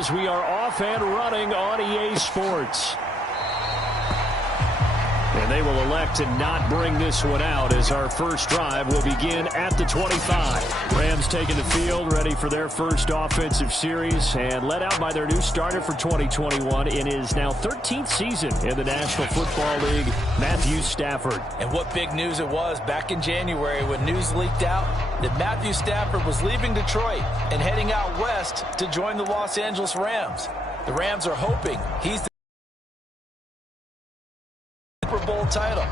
as we are off and running on EA Sports. And they will elect to not bring this one out as our first drive will begin at the 25. Rams taking the field, ready for their first offensive series, and led out by their new starter for 2021 in his now 13th season in the National Football League, Matthew Stafford. And what big news it was back in January when news leaked out that Matthew Stafford was leaving Detroit and heading out west to join the Los Angeles Rams. The Rams are hoping he's the Super Bowl title.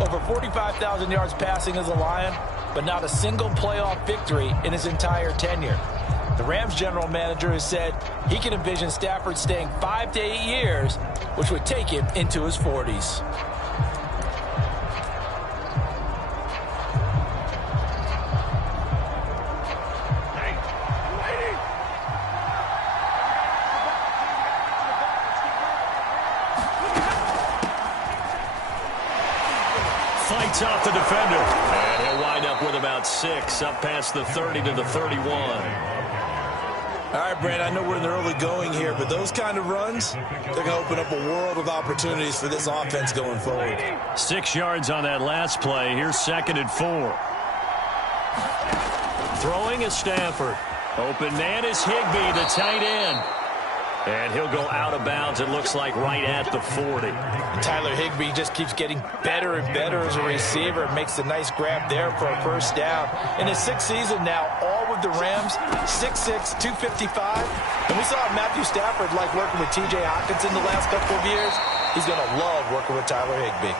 Over 45,000 yards passing as a Lion, but not a single playoff victory in his entire tenure. The Rams general manager has said he can envision Stafford staying 5 to 8 years, which would take him into his 40s. Fights off the defender. And he'll wind up with about 6, up past the 30 to the 31. All right, Brent, I know we're in the early going here, but those kind of runs, they're going to open up a world of opportunities for this offense going forward. 6 yards on that last play. Here's 2nd and 4. Throwing is Stafford. Open man is Higbee, the tight end. And he'll go out of bounds, it looks like, right at the 40. Tyler Higbee just keeps getting better and better as a receiver. Makes a nice grab there for a first down. In his 6th season now, all with the Rams, 6'6", 255. And we saw Matthew Stafford like working with T.J. Hockenson the last couple of years. He's going to love working with Tyler Higbee.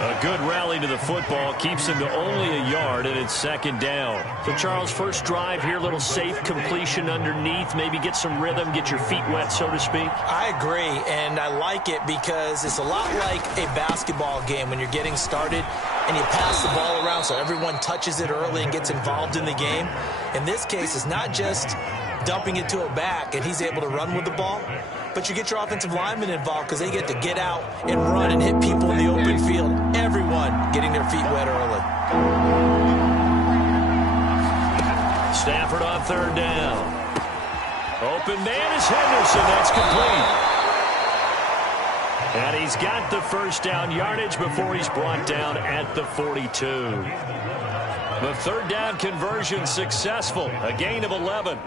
A good rally to the football keeps him to only a yard, and it's 2nd down. So, Charles, first drive here, little safe completion underneath, maybe get some rhythm, get your feet wet, so to speak. I agree, and I like it because it's a lot like a basketball game when you're getting started and you pass the ball around so everyone touches it early and gets involved in the game. In this case, it's not just dumping it to a back and he's able to run with the ball, but you get your offensive linemen involved because they get to get out and run and hit people in the open field. Everyone getting their feet wet early. Stafford on 3rd down. Open man is Henderson. That's complete. And he's got the first down yardage before he's brought down at the 42. The 3rd down conversion successful. A gain of 11.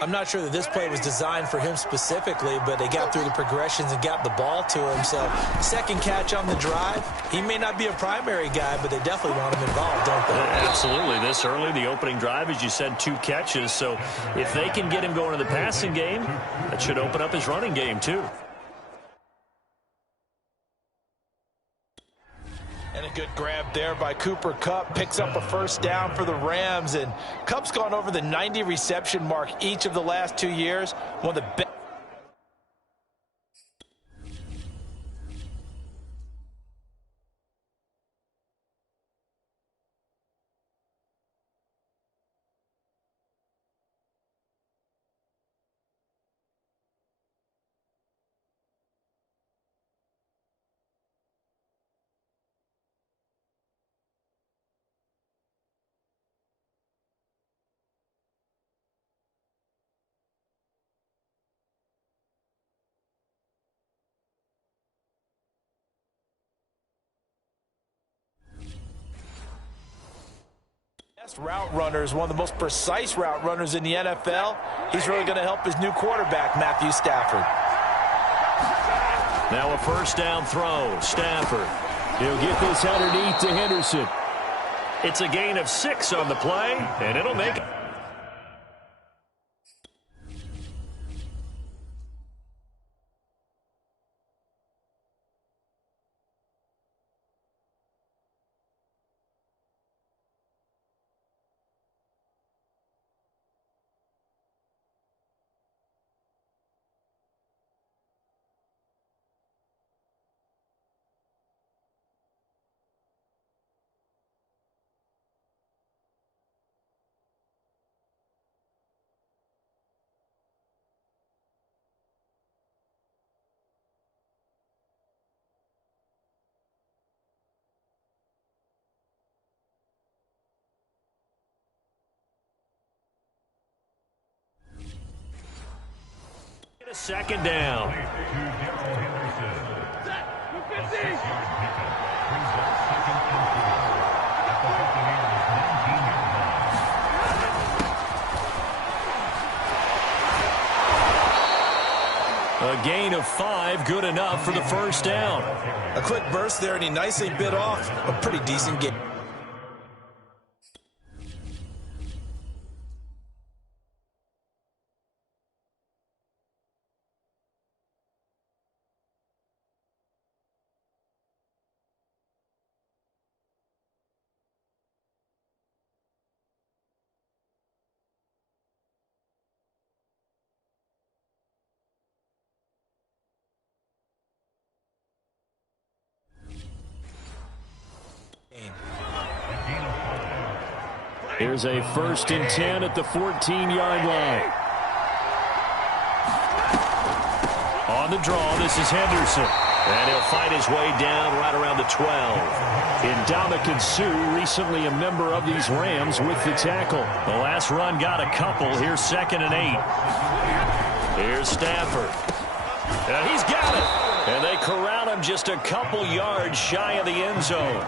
I'm not sure that this play was designed for him specifically, but they got through the progressions and got the ball to him. So, 2nd catch on the drive. He may not be a primary guy, but they definitely want him involved, don't they? Absolutely. This early, the opening drive, as you said, 2 catches. So, if they can get him going to the passing game, that should open up his running game, too. And a good grab there by Cooper Kupp. Picks up a first down for the Rams. And Kupp's gone over the 90 reception mark each of the last 2 years. One of the best. Best route runners, one of the most precise route runners in the NFL. He's really going to help his new quarterback, Matthew Stafford. Now a first down throw. Stafford. He'll get this underneath to Henderson. It's a gain of 6 on the play, and it'll make it. Second down. A gain of 5, good enough for the first down. A quick burst there, and he nicely bit off a pretty decent gain. Here's a 1st and 10 at the 14-yard line. On the draw, this is Henderson. And he'll fight his way down right around the 12. Dmx-0365's recently a member of these Rams with the tackle. The last run got a couple. Here's 2nd and 8. Here's Stafford. And he's got it. And they corral him just a couple yards shy of the end zone.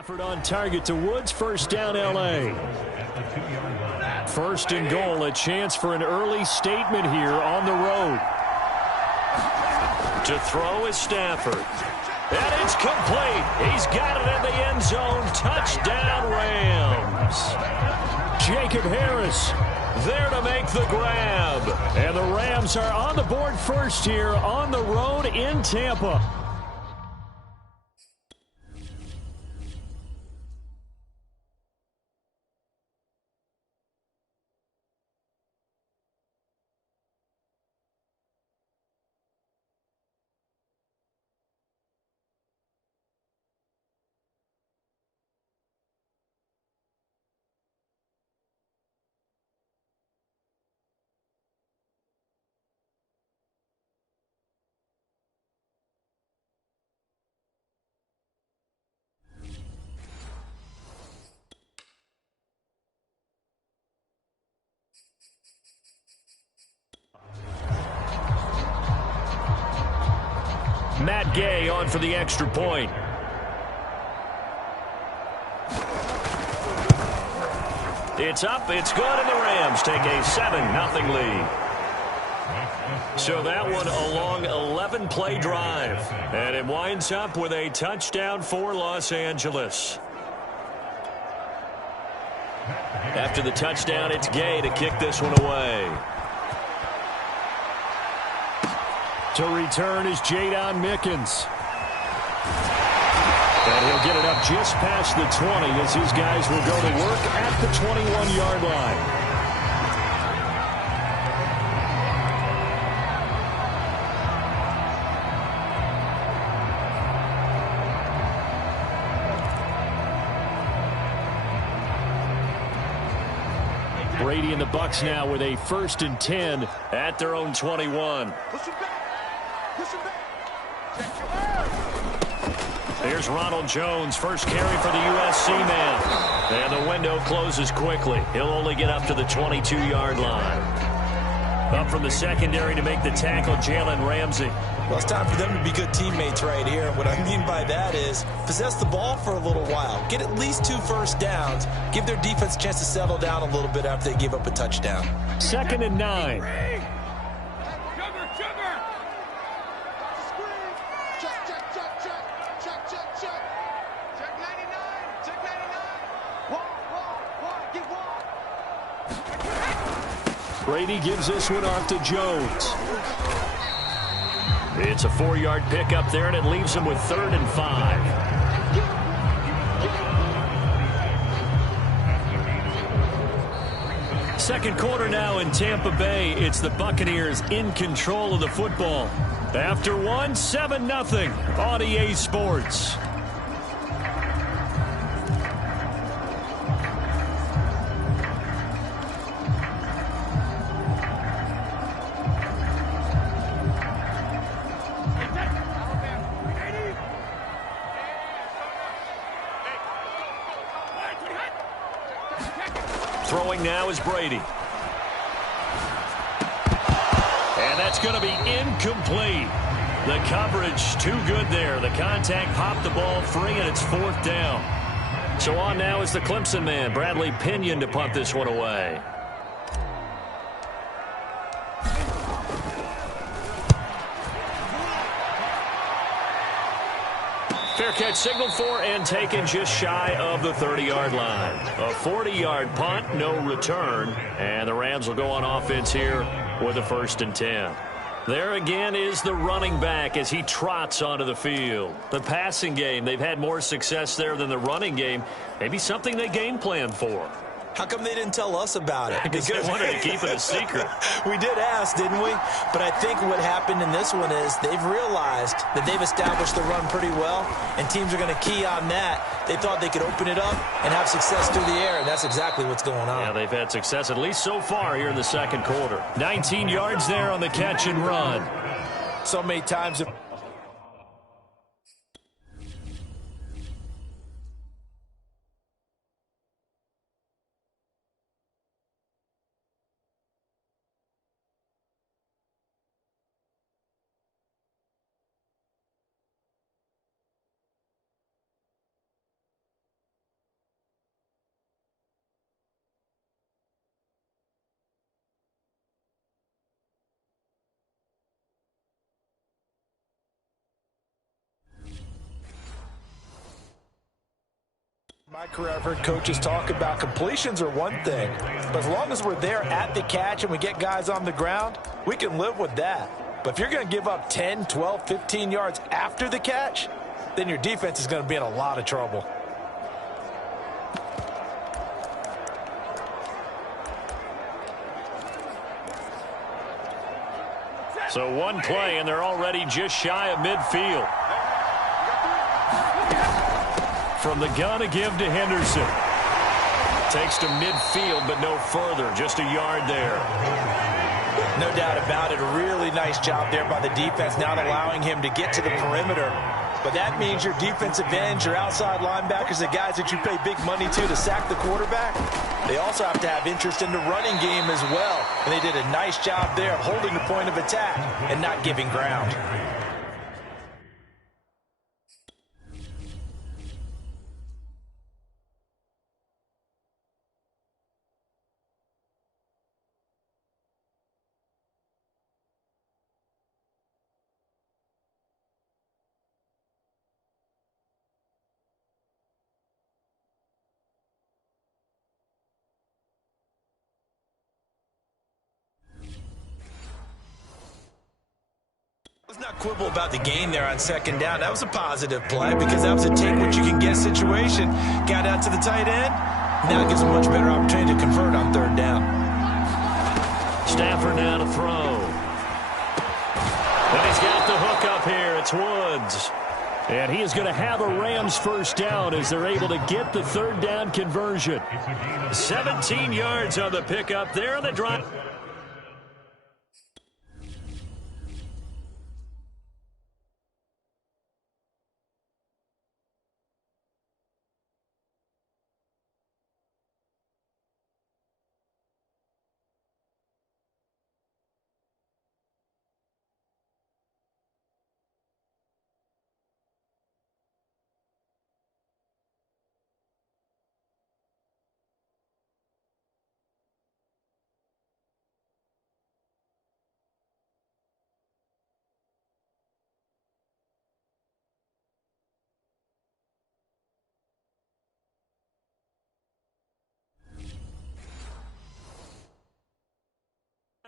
Stafford on target to Woods. First down, L.A. 1st and goal. A chance for an early statement here on the road. To throw is Stafford. And it's complete. He's got it in the end zone. Touchdown, Rams. Jacob Harris there to make the grab. And the Rams are on the board first here on the road in Tampa. Matt Gay on for the extra point. It's up, it's good, and the Rams take a 7-0 lead. So that one a long 11-play drive. And it winds up with a touchdown for Los Angeles. After the touchdown, it's Gay to kick this one away. To return is Jadon Mickens. And he'll get it up just past the 20 as his guys will go to work at the 21-yard line. Brady and the Bucs now with a 1st and 10 at their own 21. Here's Ronald Jones, first carry for the USC man. And the window closes quickly. He'll only get up to the 22-yard line. Up from the secondary to make the tackle, Jalen Ramsey. Well, it's time for them to be good teammates right here. What I mean by that is possess the ball for a little while. Get at least 2 first downs. Give their defense a chance to settle down a little bit after they give up a touchdown. 2nd and 9. Brady gives this one off to Jones. It's a 4-yard pickup there, and it leaves him with 3rd and 5. Second quarter now in Tampa Bay. It's the Buccaneers in control of the football. After one, 7-0 on EA Sports. Throwing now is Brady. And that's going to be incomplete. The coverage too good there. The contact popped the ball free, and it's 4th down. So on now is the Clemson man, Bradley Pinion, to punt this one away. Fair catch signaled for and taken just shy of the 30-yard line. A 40-yard punt, no return. And the Rams will go on offense here with a 1st and 10. There again is the running back as he trots onto the field. The passing game, they've had more success there than the running game. Maybe something they game planned for. How come they didn't tell us about it? Because they wanted to keep it a secret. We did ask, didn't we? But I think what happened in this one is they've realized that they've established the run pretty well, and teams are going to key on that. They thought they could open it up and have success through the air, and that's exactly what's going on. Yeah, they've had success, at least so far here in the second quarter. 19 yards there on the catch and run. So many times... My career, I've heard coaches talk about completions are one thing, but as long as we're there at the catch and we get guys on the ground, we can live with that. But if you're going to give up 10, 12, 15 yards after the catch, then your defense is going to be in a lot of trouble. So one play, and they're already just shy of midfield. From the gun, a give to Henderson. Takes to midfield, but no further. Just a yard there. No doubt about it. A really nice job there by the defense, not allowing him to get to the perimeter. But that means your defensive ends, your outside linebackers, the guys that you pay big money to sack the quarterback, they also have to have interest in the running game as well. And they did a nice job there of holding the point of attack and not giving ground. Let's not quibble about the gain there on second down. That was a positive play because that was a take-what-you-can-get situation. Got out to the tight end. Now it gives him a much better opportunity to convert on 3rd down. Stafford now to throw. And he's got the hook up here. It's Woods. And he is going to have a Rams 1st down as they're able to get the 3rd down conversion. 17 yards on the pickup there on the drive.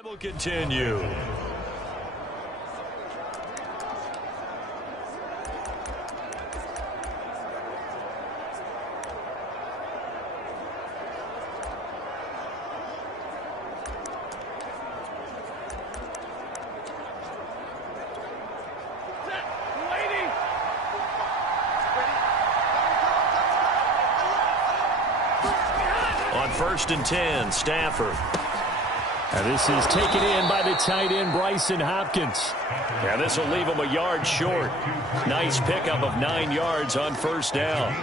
Will continue. First and 10, Stafford. And this is taken in by the tight end, Bryson Hopkins. And this will leave him a yard short. Nice pickup of 9 yards on first down.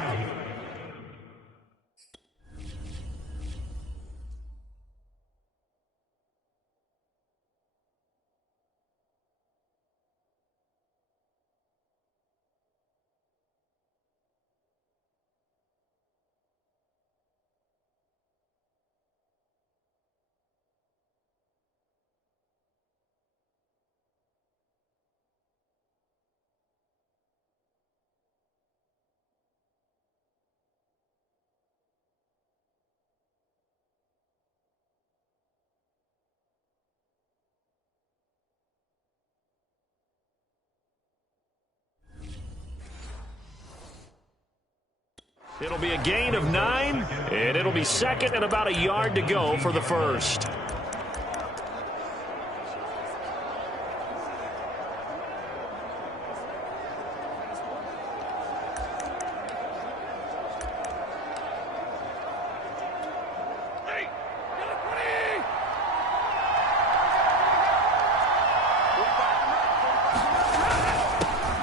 It'll be a gain of 9, and it'll be second and about a yard to go for the first.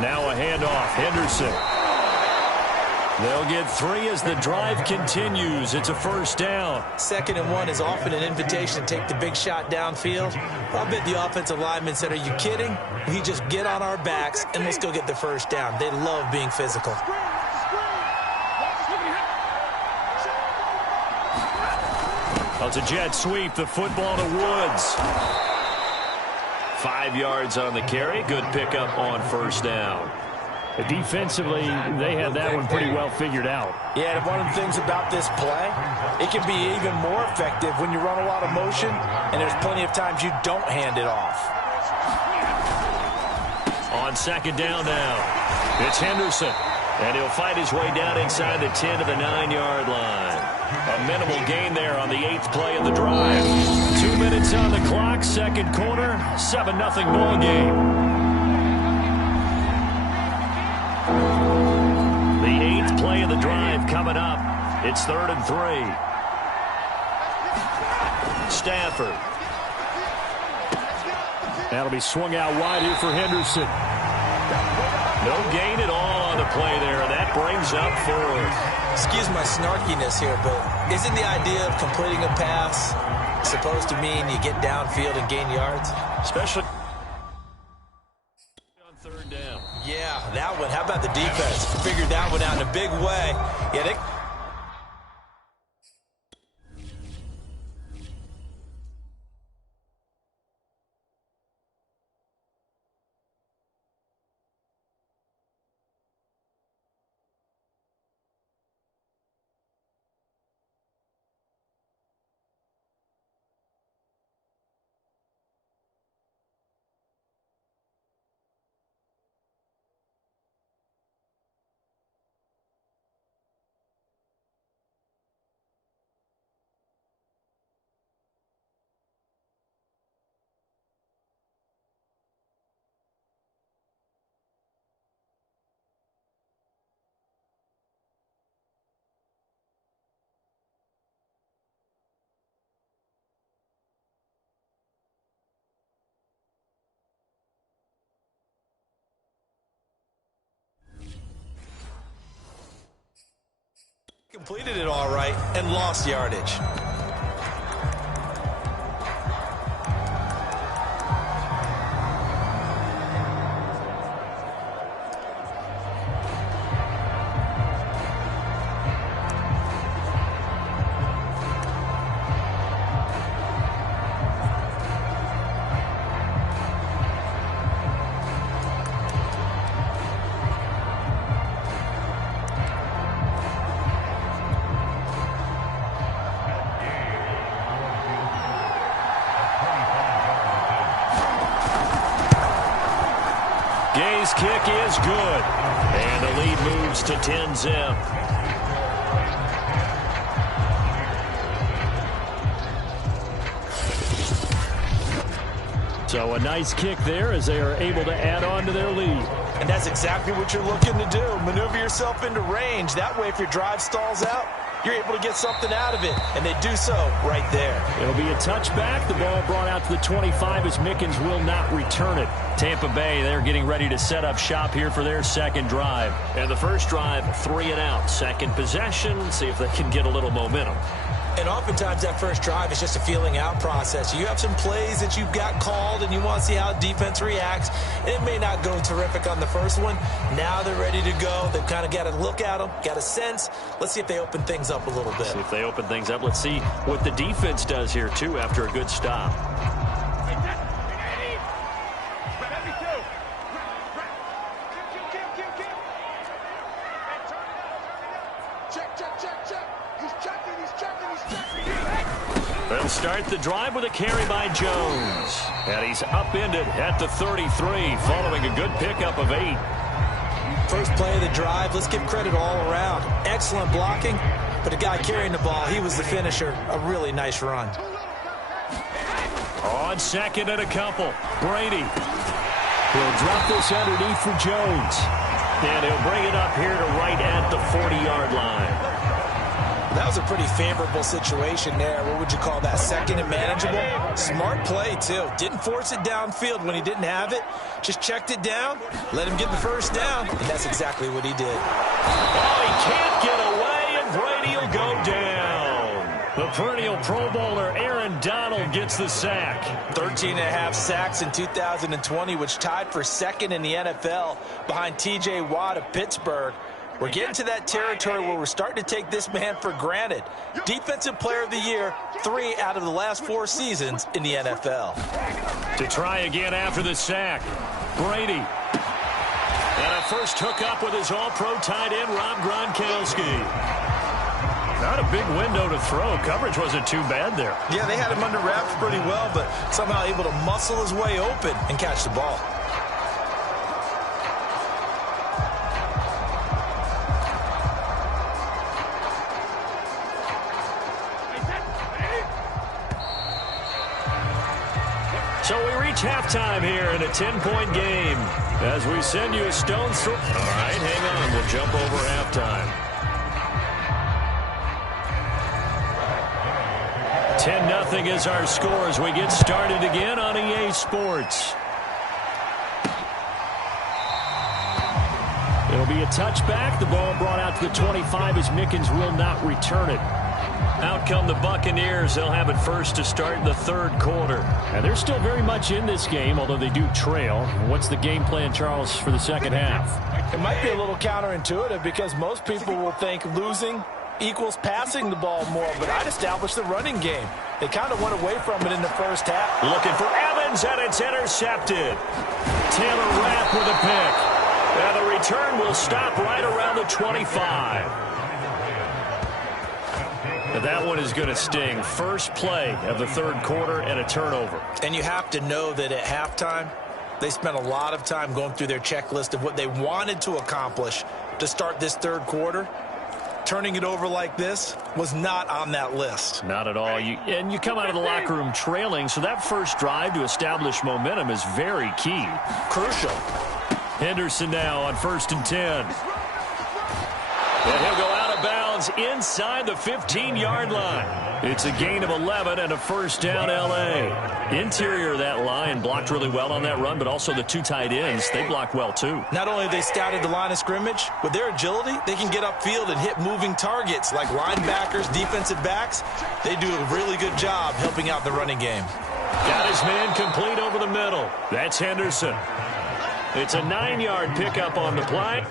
Now a handoff, Henderson. They'll get 3 as the drive continues. It's a first down. 2nd and 1 is often an invitation to take the big shot downfield. I'll bet the offensive lineman said, "Are you kidding? We just get on our backs and let's go get the first down." They love being physical. Well, it's a jet sweep, the football to Woods. 5 yards on the carry. Good pickup on first down. Defensively, they had that one pretty well figured out. Yeah, and one of the things about this play, it can be even more effective when you run a lot of motion, and there's plenty of times you don't hand it off. On second down now, it's Henderson, and he'll fight his way down inside the 10 to the 9-yard line. A minimal gain there on the 8th play of the drive. 2 minutes on the clock, second quarter, 7-0 ball game. The 8th play of the drive coming up. It's 3rd and 3. Stafford. That'll be swung out wide here for Henderson. No gain at all on the play there. That brings up 4th. Excuse my snarkiness here, but isn't the idea of completing a pass supposed to mean you get downfield and gain yards? Especially on 3rd down. Yeah, that one. How about the defense? Figured that one out in a big way. Yeah, they... completed it all right and lost yardage. Gay's kick is good. And the lead moves to 10-zip. So a nice kick there as they are able to add on to their lead. And that's exactly what you're looking to do. Maneuver yourself into range. That way, if your drive stalls out, you're able to get something out of it, and they do so right there. It'll be a touchback. The ball brought out to the 25 as Mickens will not return it. Tampa Bay, they're getting ready to set up shop here for their second drive. And the first drive, 3 and out. Second possession, see if they can get a little momentum. And oftentimes that first drive is just a feeling out process. You have some plays that you've got called and you want to see how defense reacts. It may not go terrific on the first one. Now they're ready to go. They've kind of got to look at them, got a sense. Let's see if they open things up a little bit. See if they open things up. Let's see what the defense does here, too, after a good stop. They'll start the drive with a carry by Jones. And he's upended at the 33, following a good pickup of 8. First play of the drive, let's give credit all around. Excellent blocking, but the guy carrying the ball, he was the finisher. A really nice run. On second and a couple, Brady. He'll drop this underneath for Jones. And he'll bring it up here to right at the 40-yard line. That was a pretty favorable situation there. What would you call that? Second and manageable? Smart play, too. Didn't force it downfield when he didn't have it. Just checked it down, let him get the first down, and that's exactly what he did. Oh, he can't get away, and Brady will go down. The perennial Pro Bowler Aaron Donald gets the sack. 13.5 sacks in 2020, which tied for second in the NFL behind T.J. Watt of Pittsburgh. We're getting to that territory where we're starting to take this man for granted. Defensive Player of the Year, 3 out of the last 4 seasons in the NFL. To try again after the sack, Brady. And a first hookup with his all-pro tight end, Rob Gronkowski. Not a big window to throw. Coverage wasn't too bad there. Yeah, they had him under wraps pretty well, but somehow able to muscle his way open and catch the ball. So we reach halftime here in a 10-point game as we send you a stone's throw. All right, hang on. We'll jump over halftime. 10-0 is our score as we get started again on EA Sports. It'll be a touchback. The ball brought out to the 25 as Mickens will not return it. Out come the Buccaneers. They'll have it first to start the third quarter. And they're still very much in this game, although they do trail. What's the game plan, Charles, for the second half? It might be a little counterintuitive because most people will think losing equals passing the ball more, but I'd establish the running game. They kind of went away from it in the first half. Looking for Evans, and it's intercepted. Taylor Rapp with a pick. And the return will stop right around the 25. That one is going to sting. First play of the third quarter and a turnover. And you have to know that at halftime, they spent a lot of time going through their checklist of what they wanted to accomplish to start this third quarter. Turning it over like this was not on that list. Not at all. And you come out of the locker room trailing, so that first drive to establish momentum is very key. Crucial. Henderson now on 1st and 10. And he'll go out of bounds inside the 15-yard line. It's a gain of 11 and a first down, L.A. Interior of that line blocked really well on that run, but also the 2 tight ends, they blocked well too. Not only have they scouted the line of scrimmage, with their agility, they can get upfield and hit moving targets like linebackers, defensive backs. They do a really good job helping out the running game. Got his man complete over the middle. That's Henderson. It's a 9-yard pickup on the play.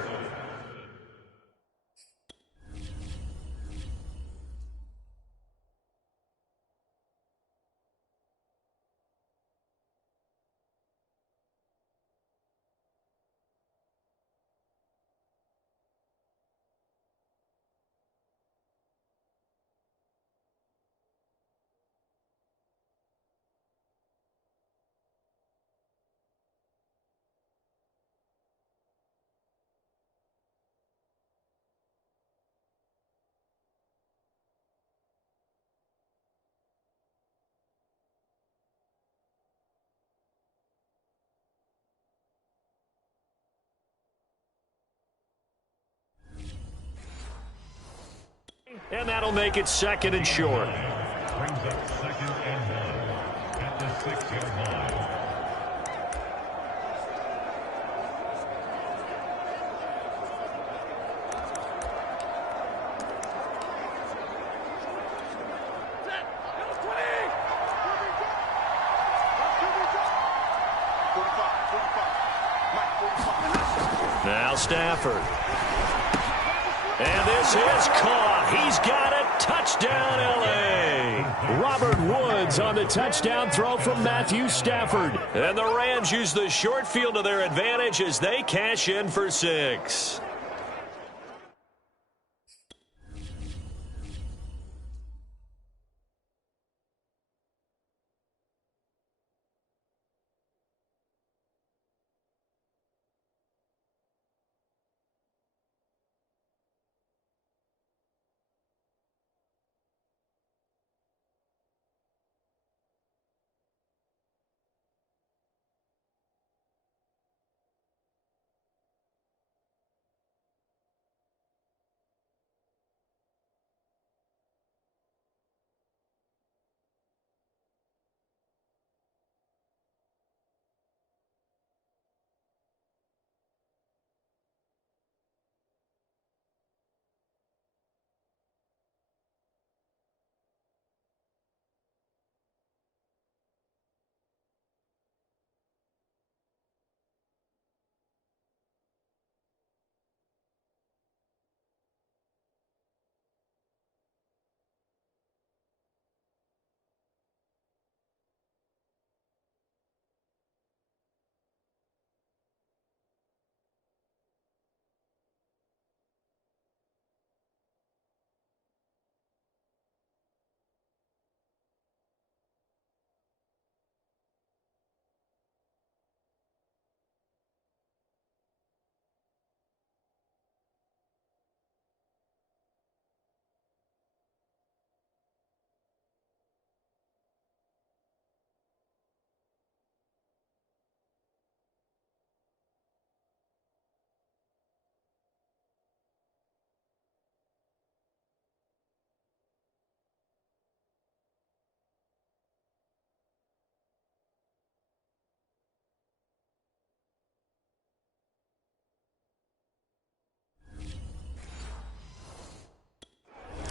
And that'll make it 2nd and short. Brings up 2nd and 1 at the 6-yard line. Now Stafford. And this is caught. He's got it. Touchdown, L.A. Robert Woods on the touchdown throw from Matthew Stafford. And the Rams use the short field to their advantage as they cash in for 6.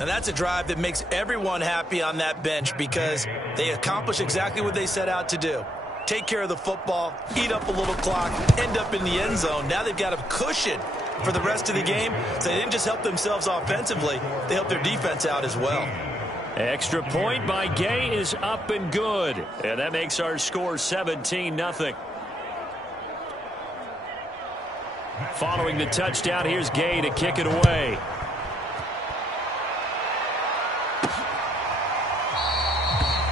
And that's a drive that makes everyone happy on that bench because they accomplish exactly what they set out to do. Take care of the football, eat up a little clock, end up in the end zone. Now they've got a cushion for the rest of the game. So they didn't just help themselves offensively, they helped their defense out as well. Extra point by Gay is up and good. And that makes our score 17-0. Following the touchdown, here's Gay to kick it away.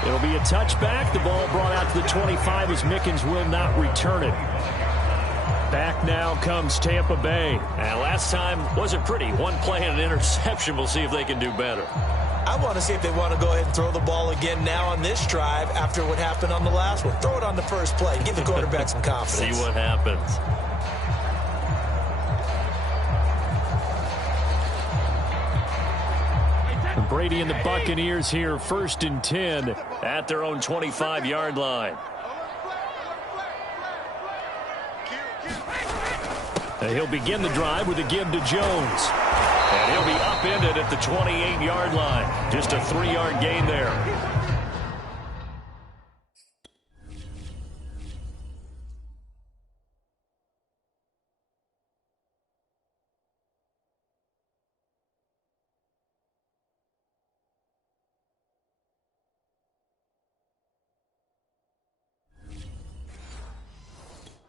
It'll be a touchback. The ball brought out to the 25 as Mickens will not return it. Back now comes Tampa Bay. And last time wasn't pretty. One play and an interception. We'll see if they can do better. I want to see if they want to go ahead and throw the ball again now on this drive after what happened on the last one. Throw it on the first play. Give the quarterback some confidence. See what happens. Brady and the Buccaneers here, 1st and 10 at their own 25-yard line. And he'll begin the drive with a give to Jones. And he'll be upended at the 28-yard line. Just a 3-yard gain there.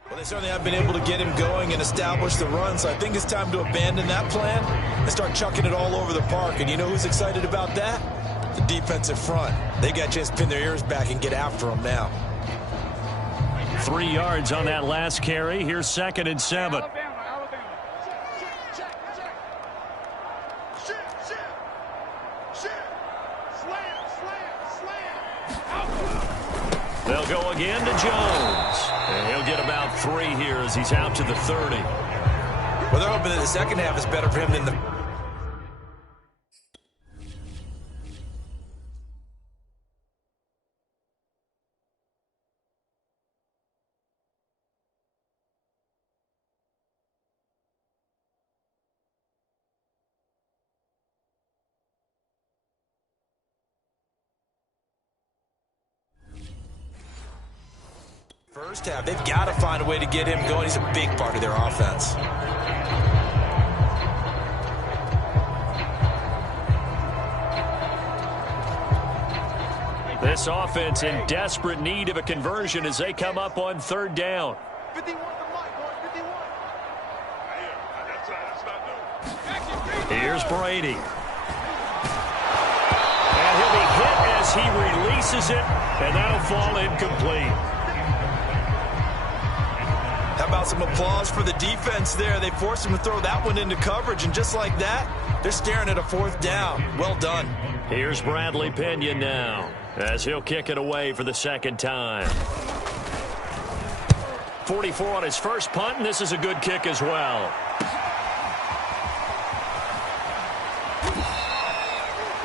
Well, they certainly have been able to get him going and establish the run, so I think it's time to abandon that plan and start chucking it all over the park. And you know who's excited about that? The defensive front. They got to just pin their ears back and get after him now. 3 yards on that last carry. Here's 2nd and 7. They'll go again to Jones. And he'll get about 3 here as he's out to the 30. Well, they're hoping that the second half is better for him than the... First half, they've got to find a way to get him going. He's a big part of their offense. This offense in desperate need of a conversion as they come up on third down. 51 to Mike, boys, 51. Here's Brady. And he'll be hit as he releases it, and that'll fall incomplete. How about some applause for the defense there? They forced him to throw that one into coverage, and just like that, they're staring at a fourth down. Well done. Here's Bradley Pinion now, as he'll kick it away for the second time. 44 on his first punt, and this is a good kick as well.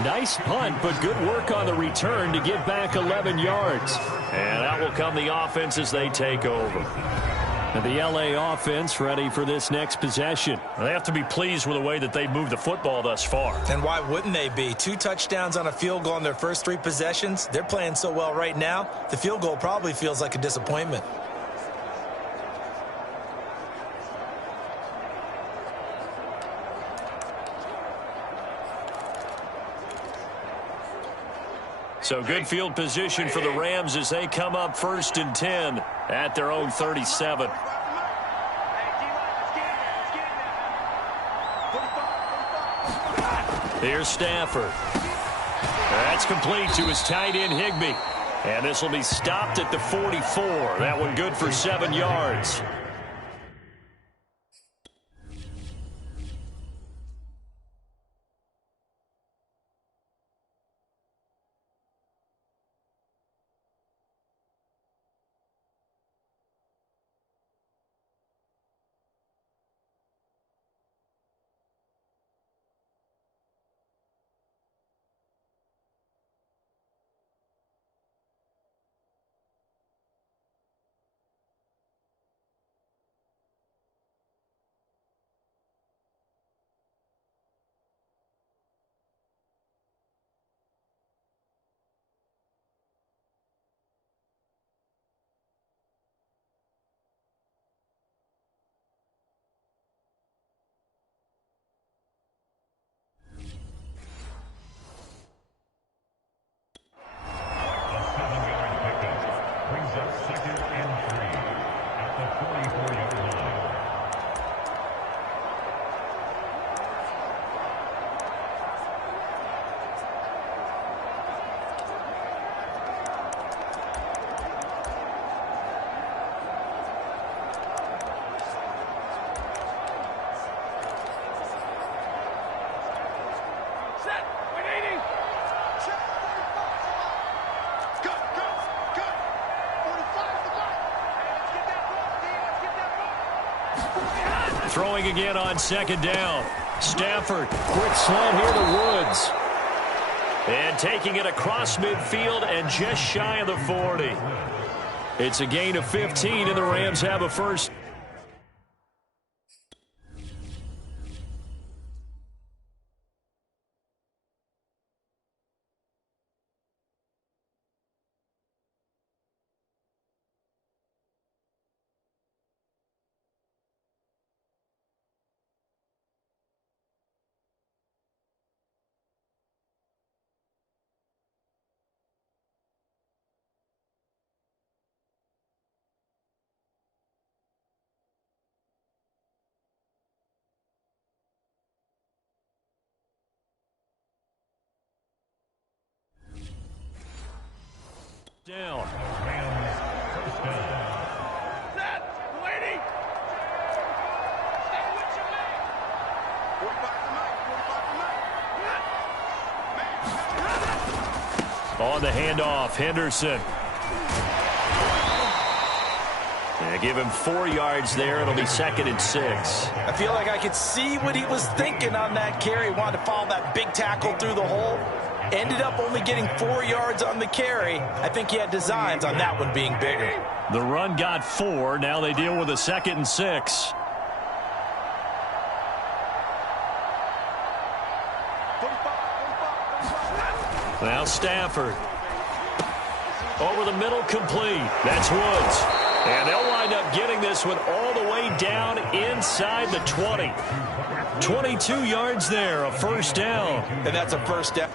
Nice punt, but good work on the return to get back 11 yards. And out will come the offense as they take over. And the LA offense ready for this next possession. They have to be pleased with the way that they moved the football thus far. And why wouldn't they be? 2 touchdowns on a field goal in their first 3 possessions. They're playing so well right now, the field goal probably feels like a disappointment. So good field position for the Rams as they come up 1st and 10 at their own 37. Here's Stafford. That's complete to his tight end Higbee. And this will be stopped at the 44. That one good for 7 yards. Throwing again on 2nd down. Stafford, quick slant here to Woods. And taking it across midfield and just shy of the 40. It's a gain of 15, and the Rams have a first. Down. First down. On the handoff, Henderson. Yeah, give him 4 yards there. It'll be 2nd and 6. I feel like I could see what he was thinking on that carry. Wanted to follow that big tackle through the hole. Ended up only getting 4 yards on the carry. I think he had designs on that one being bigger. The run got 4. Now they deal with a 2nd and 6. Now Stafford. Over the middle, complete. That's Woods. And they'll wind up getting this one all the way down inside the 20. 22 yards there, a first down. And that's a first down.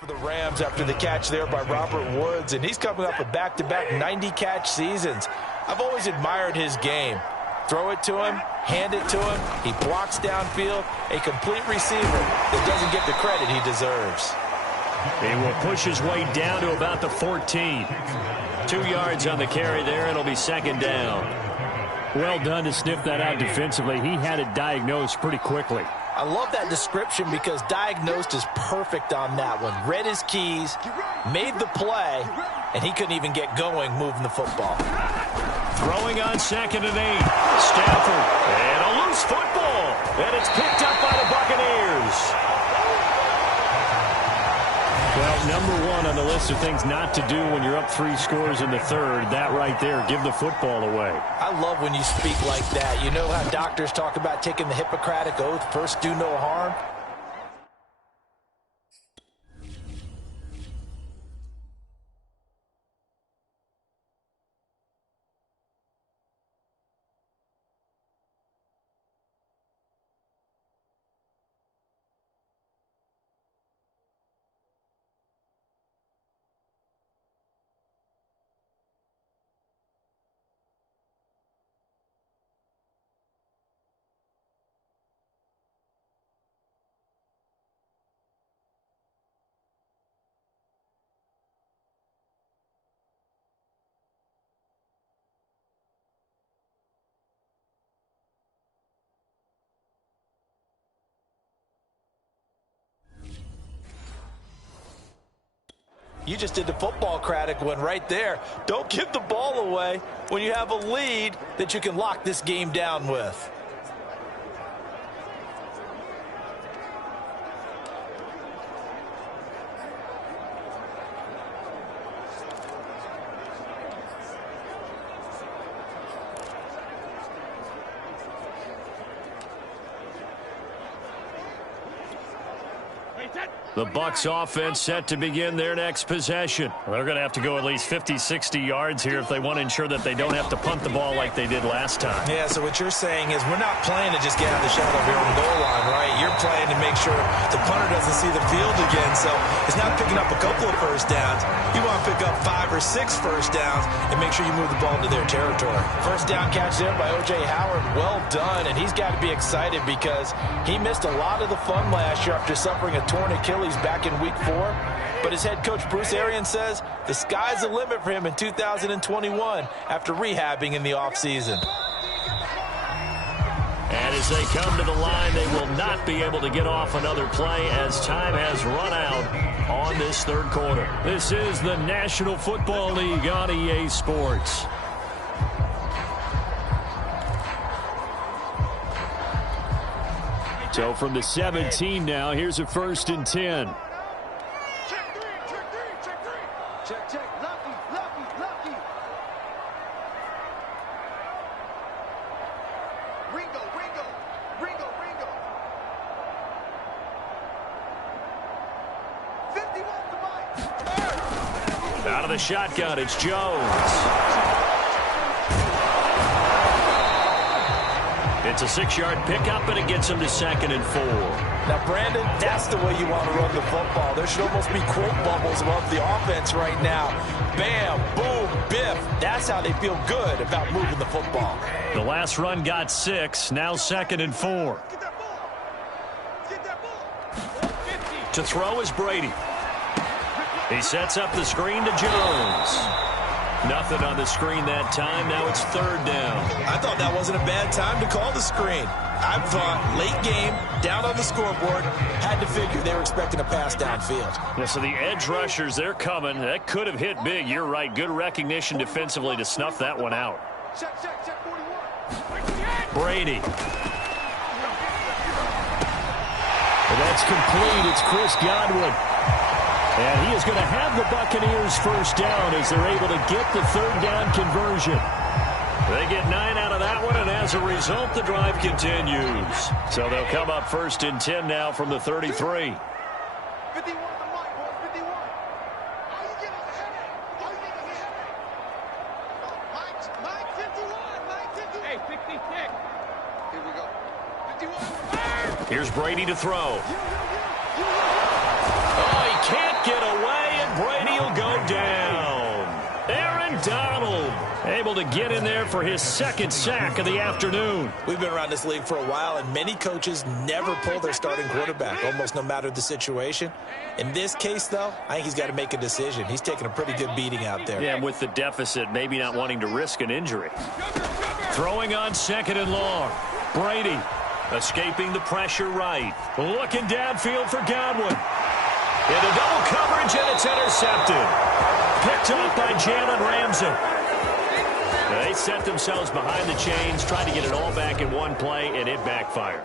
For the Rams after the catch there by Robert Woods, and he's coming up with back-to-back 90-catch seasons. I've always admired his game. Throw it to him, hand it to him, he blocks downfield, a complete receiver that doesn't get the credit he deserves. He will push his way down to about the 14. 2 yards on the carry there. It'll be second down. Well done to sniff that out defensively. He had it diagnosed pretty quickly. I love that description because diagnosed is perfect on that one. Read his keys, made the play, and he couldn't even get going moving the football. Throwing on 2nd and 8. Stafford. And a loose football. And it's picked up by the Buccaneers. Well, number one on the list of things not to do when you're up 3 scores in the third, that right there, give the football away. I love when you speak like that. You know how doctors talk about taking the Hippocratic Oath, first do no harm? You just did the football-cratic one right there. Don't give the ball away when you have a lead that you can lock this game down with. The Bucs offense set to begin their next possession. They're going to have to go at least 50, 60 yards here if they want to ensure that they don't have to punt the ball like they did last time. Yeah, so what you're saying is we're not playing to just get out of the shadow of your own goal line, right? You're playing to make sure the punter doesn't see the field again. So it's not picking up a couple of first downs. You want to pick up 5 or 6 first downs and make sure you move the ball into their territory. First down catch there by O.J. Howard. Well done, and he's got to be excited because he missed a lot of the fun last year after suffering a torn Achilles back in Week 4. But as head coach Bruce Arians says, the sky's the limit for him in 2021 after rehabbing in the offseason. And as they come to the line, they will not be able to get off another play as time has run out on this third quarter. This is the National Football League on EA Sports. So from the 17 now, here's a 1st and 10. Check 3, check 3, check 3. Check, check. Lucky, lucky, lucky. Read. Out of the shotgun, it's Jones. It's a 6-yard pickup, and it gets him to 2nd and 4. Now, Brandon, that's the way you want to run the football. There should almost be quote bubbles above the offense right now. Bam, boom, biff. That's how they feel good about moving the football. The last run got 6, now 2nd and 4. To throw is Brady. He sets up the screen to Jones. Nothing on the screen that time. Now it's 3rd down. I thought that wasn't a bad time to call the screen. I thought late game, down on the scoreboard, had to figure they were expecting a pass downfield. Yeah, so the edge rushers, they're coming. That could have hit big. You're right. Good recognition defensively to snuff that one out. Check 41. Brady. And that's complete. It's Chris Godwin. And he is going to have the Buccaneers first down as they're able to get the 3rd down conversion. They get 9 out of that one, and as a result, the drive continues. So they'll come up 1st and 10 now from the 33. 51 on the mic, boys, 51. Are you getting ahead? Are you getting ahead? Mike 51, Mike 51. Hey, 56. Here we go. 51. Here's Brady to throw. Oh, he can't get away, and Brady will go down. Aaron Donald able to get in there for his 2nd sack of the afternoon. We've been around this league for a while, and many coaches never pull their starting quarterback, almost no matter the situation. In this case, though, I think he's got to make a decision. He's taking a pretty good beating out there. Yeah, and with the deficit, maybe not wanting to risk an injury. Throwing on 2nd and long. Brady escaping the pressure right. Looking downfield for Godwin. Into double coverage, and it's intercepted. Picked off by Jalen Ramsey. They set themselves behind the chains, tried to get it all back in one play, and it backfired.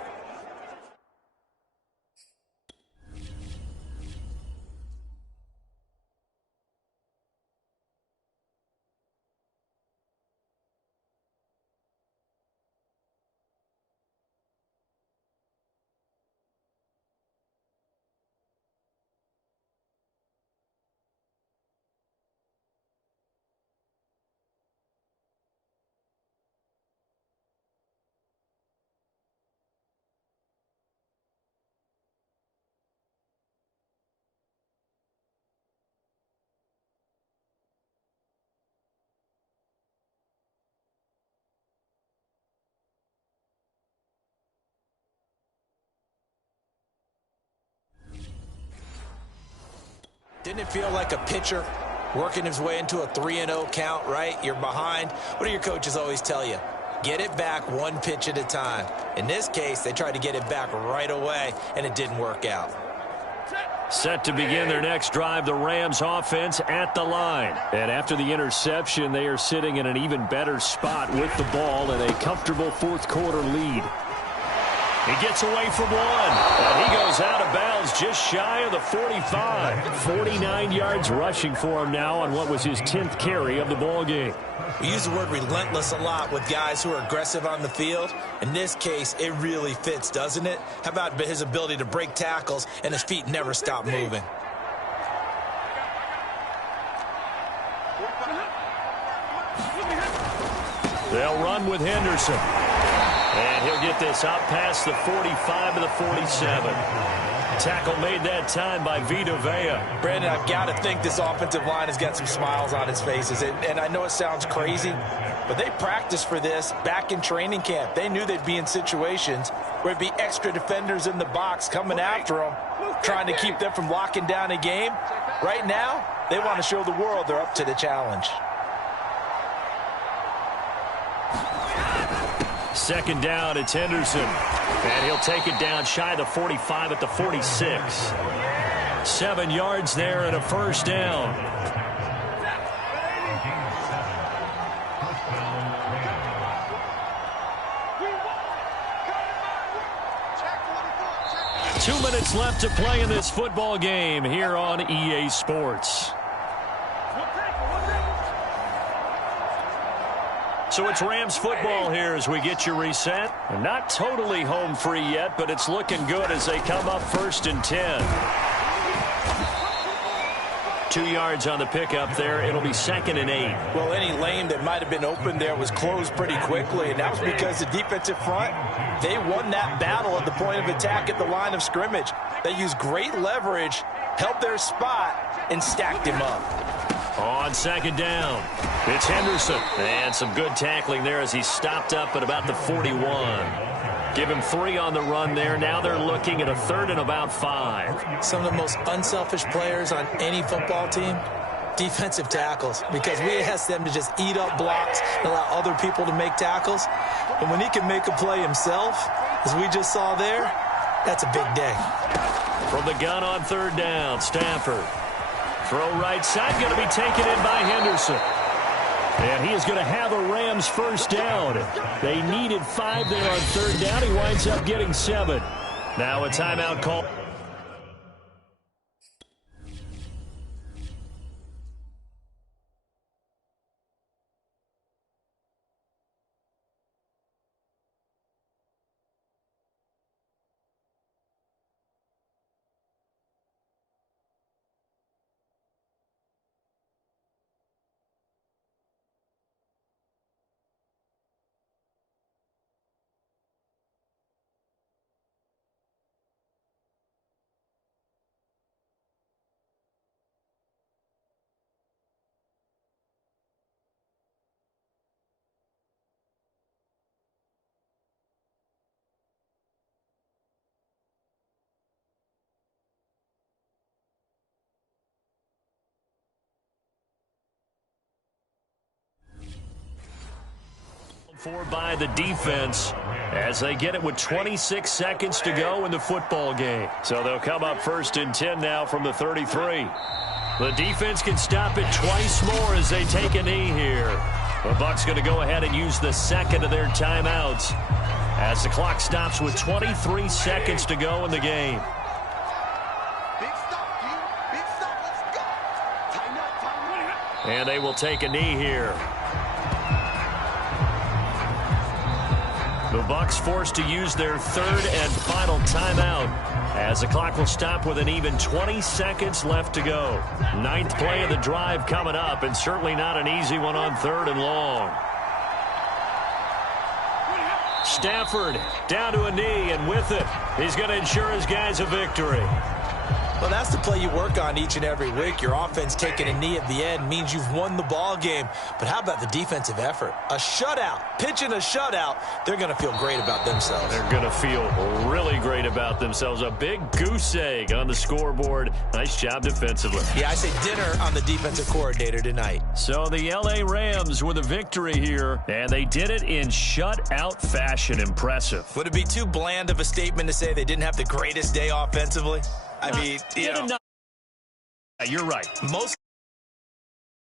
Didn't it feel like a pitcher working his way into a 3-0 count, right? You're behind. What do your coaches always tell you? Get it back one pitch at a time. In this case, they tried to get it back right away, and it didn't work out. Set to begin their next drive, the Rams offense at the line. And after the interception, they are sitting in an even better spot with the ball and a comfortable 4th quarter lead. He gets away from one, and he goes out of bounds just shy of the 45. 49 yards rushing for him now on what was his 10th carry of the ball game. We use the word relentless a lot with guys who are aggressive on the field. In this case, it really fits, doesn't it? How about his ability to break tackles and his feet never stop moving? They'll run with Henderson. And he'll get this out past the 45 to the 47. Tackle made that time by Vita Vea. Brandon, I've got to think this offensive line has got some smiles on its faces. And I know it sounds crazy, but they practiced for this back in training camp. They knew they'd be in situations where it'd be extra defenders in the box coming after them, trying to keep them from locking down a game. Right now, they want to show the world they're up to the challenge. 2nd down, it's Henderson. And he'll take it down shy of the 45 at the 46. 7 yards there and a 1st down. Check 2 minutes left to play in this football game here on EA Sports. So it's Rams football here as we get you reset. Not totally home free yet, but it's looking good as they come up 1st and 10. 2 yards on the pickup there. It'll be 2nd and 8. Well, any lane that might have been open there was closed pretty quickly, and that was because the defensive front, they won that battle at the point of attack at the line of scrimmage. They used great leverage, held their spot, and stacked him up. On 2nd down, it's Henderson. And some good tackling there as he stopped up at about the 41. Give him 3 on the run there. Now they're looking at a 3rd and about 5. Some of the most unselfish players on any football team, defensive tackles, because we ask them to just eat up blocks and allow other people to make tackles. But when he can make a play himself, as we just saw there, that's a big day. From the gun on 3rd down, Stafford. Throw right side, going to be taken in by Henderson. And he is going to have a Rams first down. They needed 5 there on 3rd down. He winds up getting 7. Now a timeout call. For by the defense as they get it with 26 seconds to go in the football game. So they'll come up 1st and 10 now from the 33. The defense can stop it twice more as they take a knee here. The Bucs going to go ahead and use the 2nd of their timeouts as the clock stops with 23 seconds to go in the game. Big stop, Q. Big stop. Let's go. Tighten up, tighten up. And they will take a knee here. The Bucs forced to use their 3rd and final timeout as the clock will stop with an even 20 seconds left to go. 9th play of the drive coming up, and certainly not an easy one on 3rd and long. Stafford down to a knee, and with it, he's going to ensure his guys a victory. Well, that's the play you work on each and every week. Your offense taking a knee at the end means you've won the ball game. But how about the defensive effort? A shutout, pitching a shutout, they're going to feel great about themselves. They're going to feel really great about themselves. A big goose egg on the scoreboard. Nice job defensively. Yeah, I say dinner on the defensive coordinator tonight. So the L.A. Rams with a victory here, and they did it in shutout fashion. Impressive. Would it be too bland of a statement to say they didn't have the greatest day offensively? I mean, you know. You're right. Most